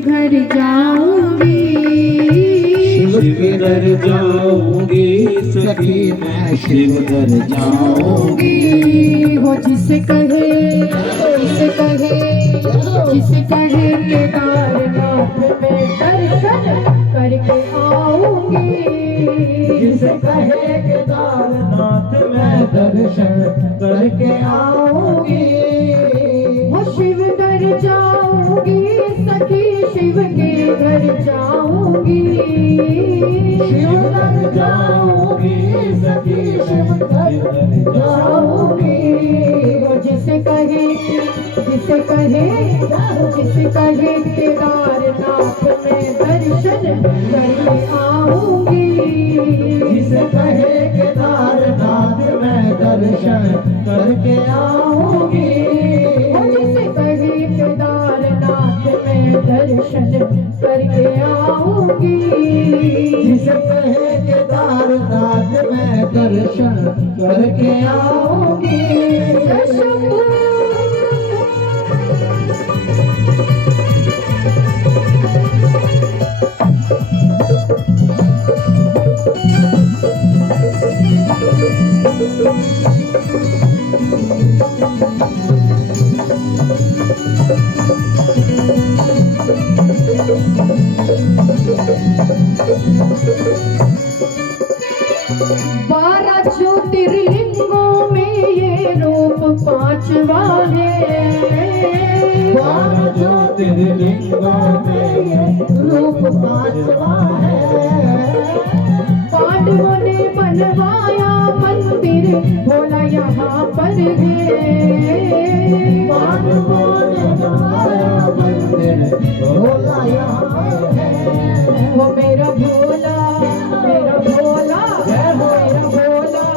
घर जाऊंगी, शिव घर जाऊंगी सखी मैं शिव घर जाऊंगी। वो जिसे कहे केदारनाथ में दर्शन करके आऊंगी, जिसे कहे केदारनाथ मैं दर्शन करके आऊंगी। वो शिव घर जाऊंगी सखी शिव के घर जाऊंगी, शिव घर जाऊंगी सखी शिव घर जाऊंगी। वो जिसे कहे केदारनाथ में दर्शन करके आऊंगी, जिसे कहे केदारनाथ मैं दर्शन करके आऊंगी। वो जिसे कहे केदारनाथ में दर्शन करके आऊंगी, जिसे कहे केदारनाथ मैं दर्शन करके आऊंगी। बारह ज्योतिर्लिंगों में ये रूप पांचवा है, 12 ज्योतिर्लिंगों में ये रूप पांचवा है। पांडवों ने बनवाया मंदिर भोला यहाँ पर है, पांडवों ने बनवाया मंदिर भोला यहाँ पर है। वो मेरा भोला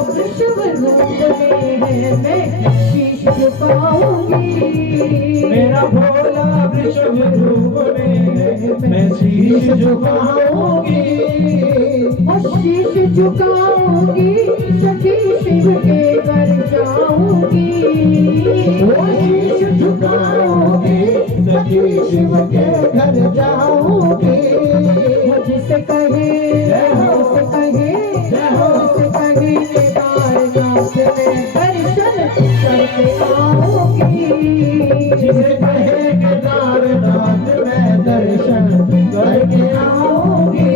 वृषभ रूप में है, मैं शीश झुकाऊंगी। मेरा भोला वृषभ रूप में मैं शीश झुकाऊंगी। शीश झुकाऊंगी सखी शिव के घर जाऊंगी, शीश झुकाऊंगी सखी शिव के घर जाऊंगी। जिसे कहे केदारनाथ में दर्शन करके आऊंगी, जिसे कहे केदारनाथ में दर्शन करके आऊंगी।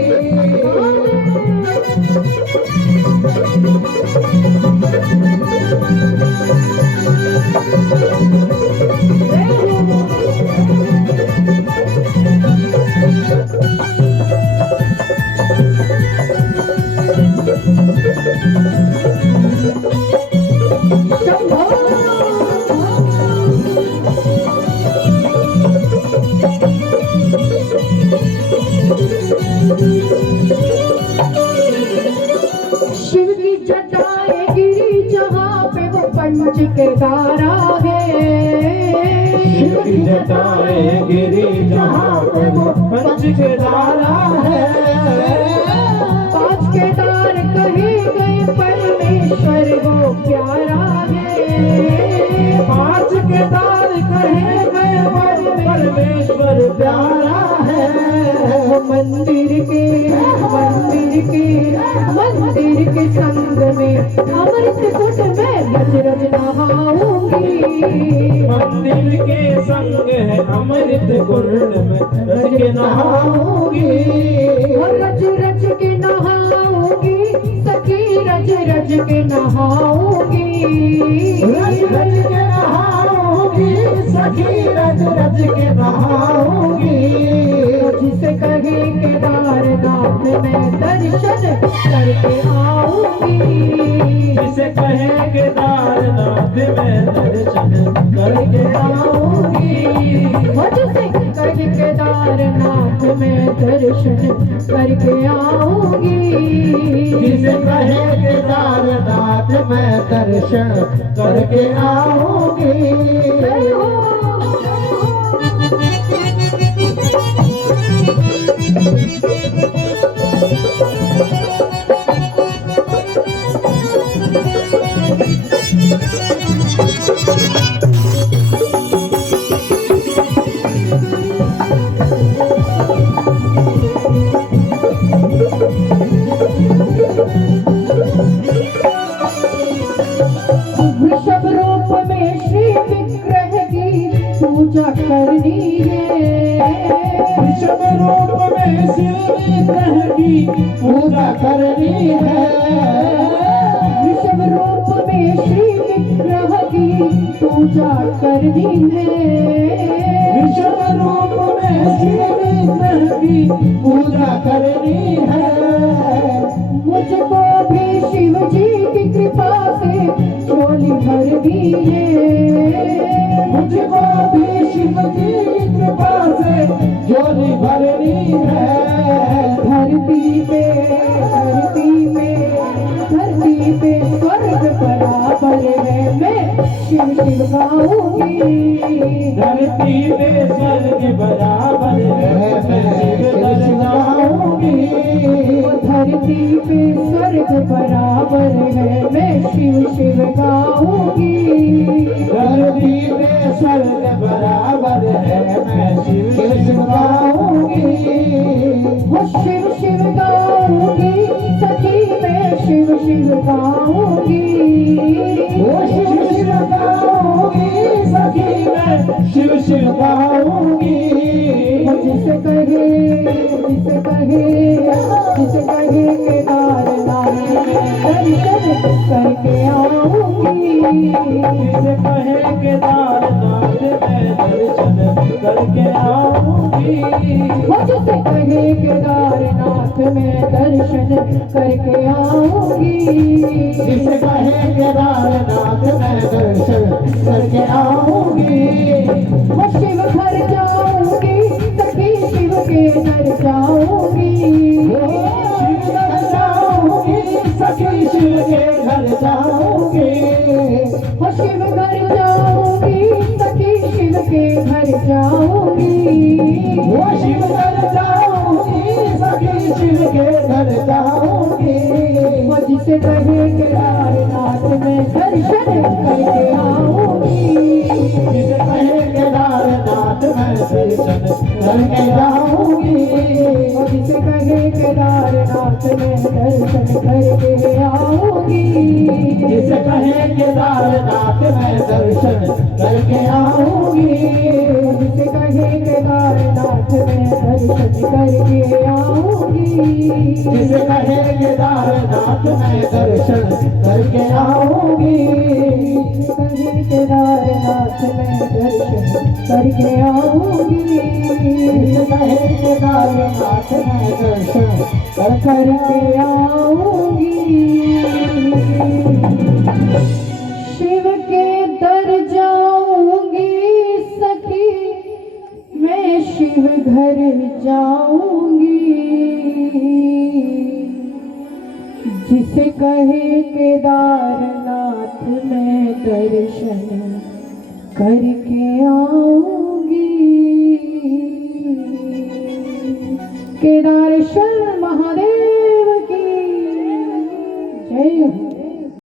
शिव की जटाएं गिरी जहाँ पे वो पंच केदारा है, शिव की जटाएं गिरी जहाँ पे वो पंच केदारा है। 5 केदार कहे गए परमेश्वर वो प्यारा है, 5 केदार कहे गए परमेश्वर प्यारा है। मंदिर के संग में अमृत कुंड में रज रज नहाऊंगी, मंदिर के संग है अमृत कुंड में रज के नहाऊंगी। रज रज के नहाऊंगी सखी रज रज के नहाऊंगी, रज रज के नहाऊंगी सखी रज रज के नहाऊंगी। जिसे कहे केदारनाथ में दर्शन करके आऊंगी, जिसे कहे केदारनाथ में दर्शन करके आऊंगी। जिसे कहे केदारनाथ में दर्शन करके आऊंगी, जिसे कहे केदारनाथ में दर्शन करके आऊंगी। पूजा करनी है। विषम रूप में शिव विग्रह की पूजा करनी है। विषम रूप में श्री विग्रह की पूजा करनी है। विषम रूप में शिव विग्रह की पूजा करनी है। मुझको भी शिव जी की कृपा से झोली भरनी है। मुझको भी शिव जी की कृपा से झोली भरनी है। धरती पे स्वर्ग बराबर है, मैं शिव शिव गाऊंगी। धरती पे स्वर्ग बराबर है, मैं शिव दर जाऊंगी। धरती पे स्वर्ग बराबर है, मैं शिव शिव गाऊंगी। धरती पे स्वर्ग बराबर है, मैं शिव शिव गाऊंगी। वो शिव शिव गाऊंगी, सखी मैं शिव शिव गाऊंगी। वो शिव शिव गाऊंगी, सखी मैं शिव शिव गाऊंगी। जिसे कहे केदारनाथ दर्शन करके आऊंगी। जिसे कहे केदारनाथ मैं दर्शन करके आऊंगी। वो जिसे कहे केदारनाथ मैं दर्शन करके आऊंगी। जिसे कहे केदारनाथ मैं दर्शन करके आऊंगी। वो शिव घर जाऊंगी, सखी शिव के घर जाऊंगी। शिव घर जाऊंगी, सखी शिव के घर जाऊंगी। वो शिव घर जाऊंगी, सखी शिव के घर जाऊंगी। वो शिव घर जाऊंगी, सखी शिव के घर जाऊंगी। वो जिसे कहे केदारनाथ में दर्शन करके आऊंगी। जिसे कहे केदारनाथ मैं दर्शन करके जाऊंगी। वो जिसे कहे केदारनाथ में दर्शन करके आऊंगी। जिसे कहे केदारनाथ मैं दर्शन करके आऊंगी। जिसे कहे केदारनाथ में दर्शन करके आऊंगी। जिसे कहे केदारनाथ मैं दर्शन करके आऊंगी। कहे केदारनाथ में दर्शन करके आऊंगी। कहे केदारनाथ मैं दर्शन करके आऊंगी। शिव के दर जाऊंगी, सखी मैं शिव घर जाऊंगी। जिसे कहे केदारनाथ में दर्शन करके आऊंगी।